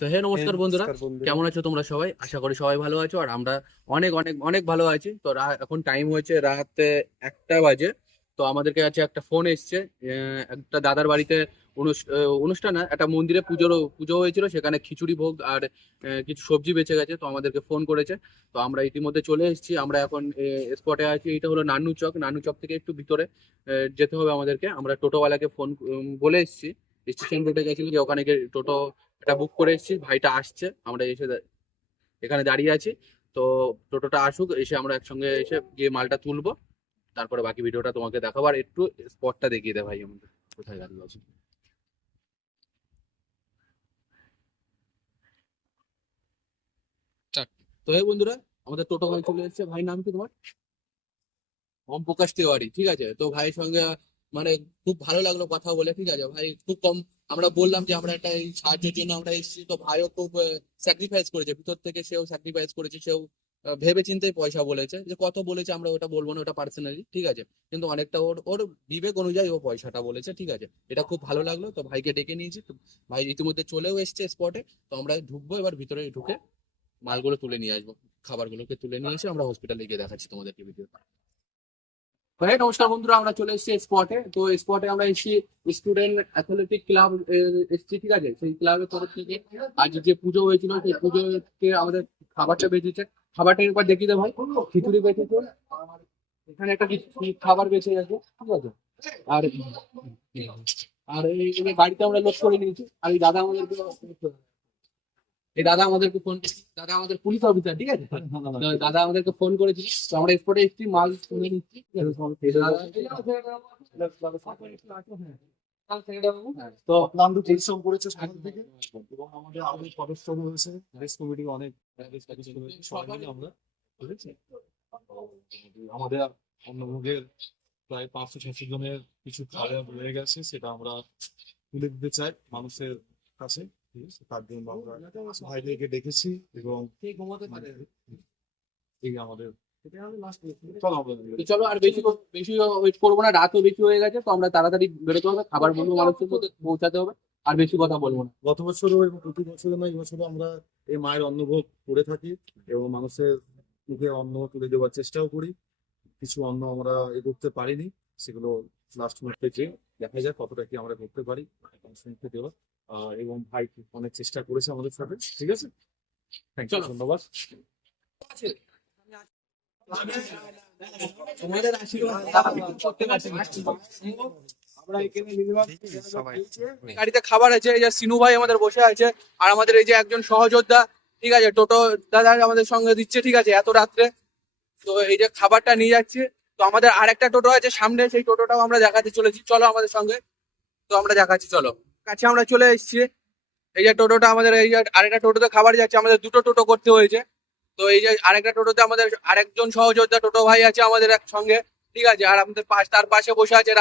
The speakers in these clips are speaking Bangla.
তো হে নমস্কার বন্ধুরা, নমস্কার বন্ধুরা। কেমন আছো তোমরা সবাই? আশা করি সবাই ভালো আছো, আর আমরা অনেক অনেক অনেক ভালো আছি। তো এখন টাইম হয়েছে রাতে 1টা বাজে। তো আমাদেরকে কাছে একটা ফোন এসছে। একটা দাদার বাড়িতে অনুষ্ঠান না, একটা মন্দিরে পুজো হয়েছিল, সেখানে খিচুড়ি ভোগ আর কিছু সবজি বেঁচে গেছে। তো আমাদেরকে ফোন করেছে। তো আমরা ইতিমধ্যে চলে এসেছি। আমরা এখন স্পটে আছি। এটা হলো নান্নু চক থেকে একটু ভিতরে যেতে হবে আমাদেরকে। আমরা টোটোওয়ালাকে ফোন বলে এসেছি, স্টেশন রোডে গেছিল, যে ওখানে গিয়ে টোটো এটা বুক করে এসেছি। ভাইটা আসছে, আমরা এসে এখানে দাঁড়িয়ে আছি। তো টোটোটা আসুক, এসে আমরা একসঙ্গে এসে গিয়ে মালটা তুলবো। তারপরে বাকি ভিডিওটা তোমাকে দেখাবো। আর একটু স্পটটা দেখিয়ে দে ভাই আমাদের, কোথায় দাঁড়িয়ে আছি। তো এই বন্ধুরা, আমাদের টোটো ভাই চলে এসেছে। ভাই নাম কি তোমার? ওম প্রকাশ তিওয়ারি, ঠিক আছে। তো ভাইয়ের সঙ্গে মানে খুব ভালো লাগলো কথা বলে, ঠিক আছে। ভাই খুব কম, আমরা বললাম যে আমরা একটা এই সাহায্যের জন্য আমরা এসেছি। তো ভাইও খুব স্যাক্রিফাইস করেছে, ভিতর থেকে সেও স্যাক্রিফাইস করেছে। সেও ভেবে চিন্তে পয়সা বলেছে, যে কত বলেছে আমরা ওটা বলবো না, ওটা পার্সোনালি, ঠিক আছে। কিন্তু অনেকটা ওর ওর বিবেক অনুযায়ী ও পয়সাটা বলেছে, ঠিক আছে। এটা খুব ভালো লাগলো। তো ভাইকে ডেকে নিয়েছি। তো ভাই ইতিমধ্যে চলেও এসছে স্পটে। তো আমরা ঢুকবো, এবার ভিতরে ঢুকে মালগুলো তুলে নিয়ে আসবো। খাবারগুলোকে তুলে নিয়ে এসে আমরা হসপিটালে গিয়ে দেখাচ্ছি তোমাদেরকে ভিডিও। হ্যাঁ নমস্কার বন্ধুরা, আমরা চলে এসেছি স্পটে। তো স্পটে আমরা এসেছি স্টুডেন্ট অ্যাথলেটিক ক্লাব এসেছি, ঠিক আছে। সেই ক্লাবের তরফ থেকে আজ যে পুজো হয়েছিল, সেই পুজোতে আমাদের খাবারটা বেঁচেছে। খাবারটা একবার দেখিয়ে দে ভাই। খিচুড়ি বেঁচেছে, আর এখানে একটা কিছু খাবার বেঁচে গেছে, ঠিক আছে। আর আর এই গাড়িতে আমরা লোড করে নিয়েছি। আর এই দাদা আমাদেরকে দাদা আমাদের পুলিশ অফিসার, ঠিক আছে। তো দাদা আমাদেরকে ফোন করেছিল। তো আমরা স্পটে এসেছি, মাল তুলে নিচ্ছি, ঠিক আছে। তো অক্লান্ত পরিশ্রম করেছে সকাল থেকে এবং আমাদের আরো সদস্য রয়েছে, রেস কমিটি অনেক সদস্য রয়েছে, সবাই মিলে আমরা বুঝেছি। আমাদের অন্নভোগের প্রায় 500-600 জনের কিছু খাবার রয়ে গেছে, সেটা আমরা তুলে দিতে চাই মানুষের কাছে। ঠিক আছে, তার জন্য আমরা ভাইদেরকে ডেকেছি এবং এই আমাদের চলো আমরা তো চলো, আর বেশি বেশি ওয়েট করবো না, রাতও বেশি হয়ে গেছে। তো আমরা তাড়াতাড়ি বেরোতে হবে, খাবার বন্ধু মানুষের মধ্যে পৌঁছাতে হবে। আর বেশি কথা বলবো না। গত বছরও এবং প্রতি বছরও নয়, এই বছরও আমরা এই মায়ের অন্নভোগ করে থাকি এবং মানুষের মুখে অন্ন তুলে দেওয়ার চেষ্টাও করি। কিছু অন্ন আমরা করতে পারিনি, সেগুলো লাস্ট মুহূর্তে যে দেখা যায় কতটা কি আমরা করতে পারি মানুষের মুখে দেওয়া। এবং ভাই অনেক চেষ্টা করেছে আমাদের সাথে, ঠিক আছে। থ্যাংক ইউ, চলো। ধন্যবাদ। তোমাদের আশীর্বাদ করতে পারছি না। গাড়িতে খাবার আছে, এই যে সিনু ভাই আমাদের বসে আছে। আর আমাদের এই যে একজন সহযোদ্ধা, ঠিক আছে, টোটো দাদা আমাদের সঙ্গে দিচ্ছে, ঠিক আছে, এত রাত্রে। তো এই যে খাবারটা নিয়ে যাচ্ছে। তো আমাদের আরেকটা টোটো আছে সামনে, সেই টোটোটাও আমরা দেখাতে চলেছি, চলো আমাদের সঙ্গে। তো আমরা দেখাচ্ছি, চলো। কাছে আমরা চলে এসেছি। এই যে টোটোটা আমাদের, এই যে আরেকটা টোটোতে খাবার যাচ্ছে, আমাদের দুটো টোটো করতে হয়েছে। তো এই যে আরেকটা টোটোতে আমাদের আরেকজন সহযোদ্ধা টোটো ভাই আছে আমাদের এক সঙ্গে, ঠিক আছে। আর আমাদের তার পাশে বসে আছে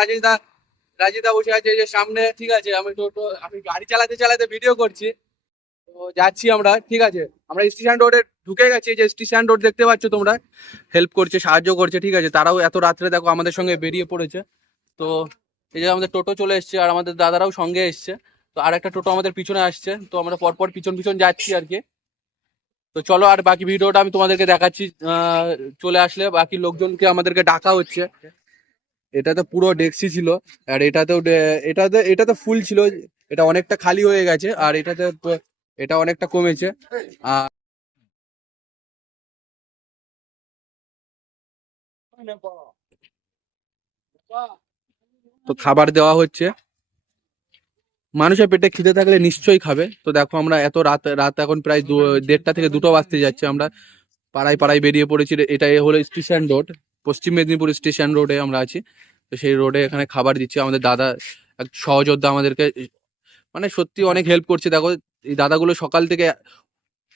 রাজিদা বসে আছে এই যে সামনে, ঠিক আছে। আমি গাড়ি চালাতে চালাতে ভিডিও করছি। তো যাচ্ছি আমরা, ঠিক আছে। আমরা স্টেশন রোডে ঢুকে গেছি, এই যে স্টেশন রোড দেখতে পাচ্ছ তোমরা। হেল্প করছে, সাহায্য করছে, ঠিক আছে। তারাও এত রাত্রে দেখো আমাদের সঙ্গে বেরিয়ে পড়েছে। তো এই যে আমাদের টোটো চলে এসছে, আর আমাদের দাদারাও সঙ্গে এসছে। তো আর একটা টোটো আমাদের পিছনে আসছে। তো আমরা পরপর পিছন পিছন যাচ্ছি আর কি। তো চলো, আর বাকি ভিডিওটা আমি তোমাদেরকে দেখাচ্ছি। চলে আসলে বাকি লোকজনকে আমাদেরকে ডাকা হচ্ছে। এটাতে পুরো ডেক্সি ছিল, আর এটাতে ফুল ছিল। এটা অনেকটা খালি হয়ে গেছে, আর এটা অনেকটা কমেছে। আর তো খাবার দেওয়া হচ্ছে। মানুষের পেটে খিদে থাকলে নিশ্চয়ই খাবে। তো দেখো, আমরা এত রাত রাত এখন প্রায় 1:30 থেকে 2টো বাজতে যাচ্ছে। আমরা পাড়ায় পাড়ায় বেরিয়ে পড়েছি। এটা হলো স্টেশন রোড, পশ্চিম মেদিনীপুর স্টেশন রোডে আমরা আছি। তো সেই রোডে এখানে খাবার দিচ্ছি। আমাদের দাদা এক সহযোদ্ধা আমাদেরকে মানে সত্যি অনেক হেল্প করছে। দেখো, এই দাদাগুলো সকাল থেকে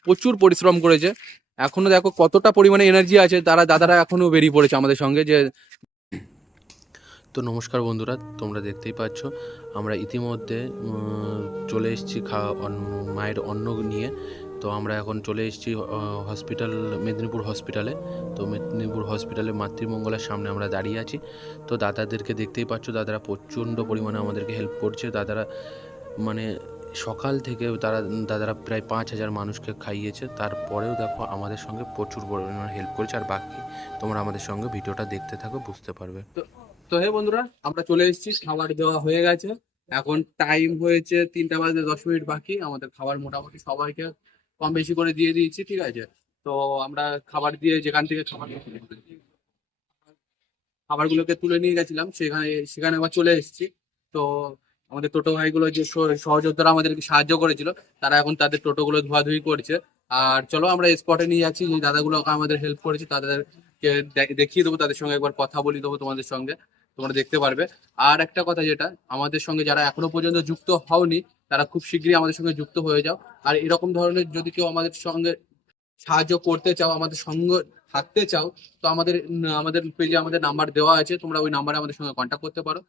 প্রচুর পরিশ্রম করেছে। এখনো দেখো কতটা পরিমাণে এনার্জি আছে, দাদারা এখনো বেরিয়ে পড়েছে আমাদের সঙ্গে। যে তো নমস্কার বন্ধুরা, তোমরা দেখতেই পাচ্ছ আমরা ইতিমধ্যে চলে এসেছি মায়ের অন্ন নিয়ে। তো আমরা এখন চলে এসেছি মেদিনীপুর হসপিটালে। তো মেদিনীপুর হসপিটালে মাতৃমঙ্গলার সামনে আমরা দাঁড়িয়ে আছি। তো দাদাদেরকে দেখতেই পাচ্ছ, দাদারা প্রচণ্ড পরিমাণে আমাদেরকে হেল্প করছে। দাদারা মানে সকাল থেকে দাদারা প্রায় 5,000 মানুষকে খাইয়েছে, তারপরেও দেখো আমাদের সঙ্গে প্রচুর পরিমাণে হেল্প করেছে। আর বাকি তোমরা আমাদের সঙ্গে ভিডিওটা দেখতে থাকো, বুঝতে পারবে। তো হে বন্ধুরা, আমরা চলে এসেছি, খাবার দেওয়া হয়ে গেছে। এখন টাইম হয়েছে 3:10 বাকি। আমাদের খাবার মোটামুটি সবাইকে কম বেশি করে দিয়ে দিয়েছি, ঠিক আছে। তো আমরা খাবার দিয়ে যেখান থেকে খাবারগুলোকে তুলে নিয়ে গেছিলাম, সেখানে আবার চলে এসেছি। তো আমাদের টোটো ভাইগুলো যে সহযোদ্ধারা আমাদেরকে সাহায্য করেছিল, তারা এখন তাদের টোটোগুলো ধোয়াধুয়ি করছে। আর চলো আমরা স্পটে নিয়ে যাচ্ছি, যে দাদাগুলো আমাদের হেল্প করেছে তাদেরকে দেখিয়ে দেবো, তাদের সঙ্গে একবার কথা বলিয়ে দেবো তোমাদের সঙ্গে, তোমরা দেখতে পারবে। আর একটা কথা, যেটা আমাদের সঙ্গে যারা এখনো পর্যন্ত যুক্ত হওনি, তারা খুব শীঘ্রই আমাদের সঙ্গে যুক্ত হয়ে যাও। আর এরকম ধরনের যদি কেউ আমাদের সঙ্গে সাহায্য করতে চাও, আমাদের সঙ্গে থাকতে চাও, তো আমাদের পেজে আমাদের নাম্বার দেওয়া আছে, তোমরা ওই নাম্বারে আমাদের সঙ্গে কন্ট্যাক্ট করতে পারো।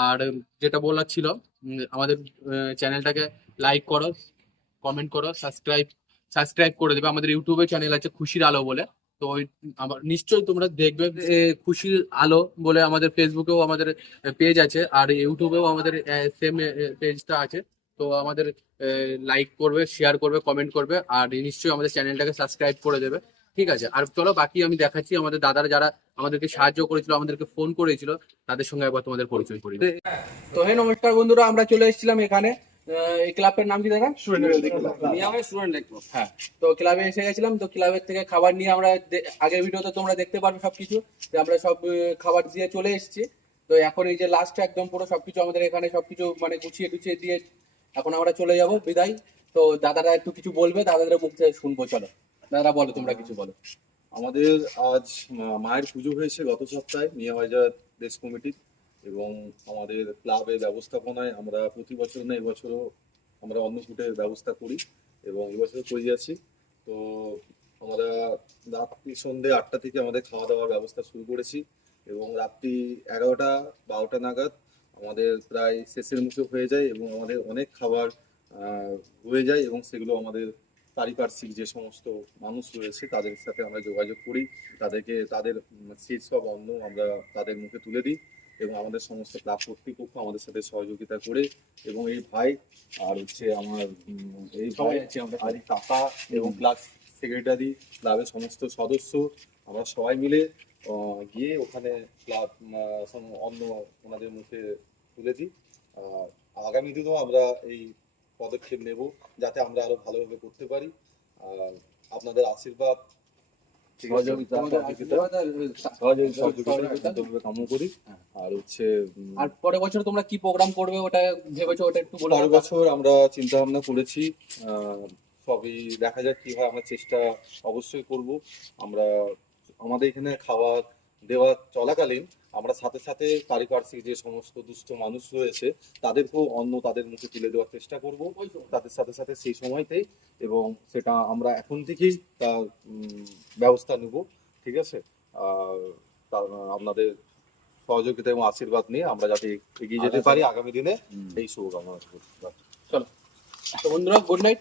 আর যেটা বলার ছিল, আমাদের চ্যানেলটাকে লাইক করো, কমেন্ট করো, সাবস্ক্রাইব করে দেবে। আমাদের ইউটিউবে চ্যানেল আছে খুশির আলো বলে, তো ওই আমার নিশ্চয়ই তোমরা দেখবে। খুশির আলো বলে আমাদের ফেসবুকেও আমাদের পেজ আছে, আর ইউটিউবেও আমাদের সেম পেজটা আছে। তো আমাদের লাইক করবে, শেয়ার করবে, কমেন্ট করবে, আর নিশ্চয়ই আমাদের চ্যানেলটাকে সাবস্ক্রাইব করে দেবে, ঠিক আছে। আর চলো বাকি আমি দেখাচ্ছি আমাদের দাদারা যারা আমাদেরকে সাহায্য করেছিল, আমাদেরকে ফোন করেছিল, তাদের সঙ্গে একবার তোমাদের পরিচয় করি। তো হে নমস্কার বন্ধুরা, আমরা চলে এসেছিলাম এখানে। এই ক্লাবের নাম কি দাদা? হ্যাঁ, তো ক্লাবে এসে গেছিলাম। তো ক্লাবের থেকে খাবার নিয়ে আমরা আগের ভিডিওতে তোমরা দেখতে পারবে সবকিছু, যে আমরা সব খাবার দিয়ে চলে এসেছি। তো এখন এই যে লাস্ট একদম পুরো সবকিছু আমাদের এখানে সবকিছু মানে গুছিয়ে টুছিয়ে দিয়ে এখন আমরা চলে যাব বিদায়। তো দাদারা একটু কিছু বলবে, দাদাদের মুখ থেকে শুনবো। চলো দাদারা বলো, তোমরা কিছু বলো। আমাদের আজ মায়ের পুজো হয়েছে গত সপ্তাহে মিয়াবাজার দেশ কমিটির, এবং আমাদের ক্লাবের ব্যবস্থাপনায় আমরা প্রতি বছর না এবছরও আমরা অন্নকূটের ব্যবস্থা করি, এবং এবছর করে যাচ্ছি। তো আমরা রাত্রি সন্ধ্যে 8টা থেকে আমাদের খাওয়া দাওয়ার ব্যবস্থা শুরু করেছি, এবং রাত্রি 11টা-12টা নাগাদ আমাদের প্রায় শেষের মুখে হয়ে যায়, এবং আমাদের অনেক খাবার হয়ে যায়, এবং সেগুলো আমাদের পারিপার্শ্বিক যে সমস্ত মানুষ রয়েছে তাদের সাথে আমরা যোগাযোগ করি, তাদের সেই সব অন্ন আমরা তাদের মুখে তুলে দিই, এবং আমাদের সমস্ত ক্লাব কর্তৃপক্ষ আমাদের সাথে সহযোগিতা করে, এবং এই ভাই আর হচ্ছে আমার এই ভাই আছে, আমরা আর কাকা এবং ক্লাব সেক্রেটারি, ক্লাবের সমস্ত সদস্য, আমরা সবাই মিলে গিয়ে ওখানে ক্লাব অন্ন ওনাদের মুখে তুলে দিই। আগামী দিনেও আমরা এই পদক্ষেপ নেব, যাতে আমরা আরো ভালোভাবে করতে পারি। আর আপনাদের আশীর্বাদ, সহযোগিতা কামনা করি। আর হচ্ছে আর পরের বছর তোমরা কি প্রোগ্রাম করবে ওটা ভেবেছো, ওটা একটু বলো। পরের বছর আমরা চিন্তা ভাবনা করেছি, সবই দেখা যাক কি হয়, আমরা চেষ্টা অবশ্যই করব। আমরা আমাদের এখানে খাওয়া দেওয়া চলাকালীন আমরা সাথে সাথে পারিপার্শ্বিক যে সমস্ত দুস্থ মানুষ রয়েছে তাদেরকেও অন্ন তাদের মুখে তুলে দেওয়ার চেষ্টা করব তাদের সাথে সাথে সেই সময়তেই, এবং সেটা আমরা এখন থেকেই তার ব্যবস্থা নেব, ঠিক আছে। আপনাদের সহযোগিতা এবং আশীর্বাদ নিয়ে আমরা যাতে এগিয়ে যেতে পারি আগামী দিনে, এই শুভকামনা করি। চলো তো বন্ধুরা, গুড নাইট।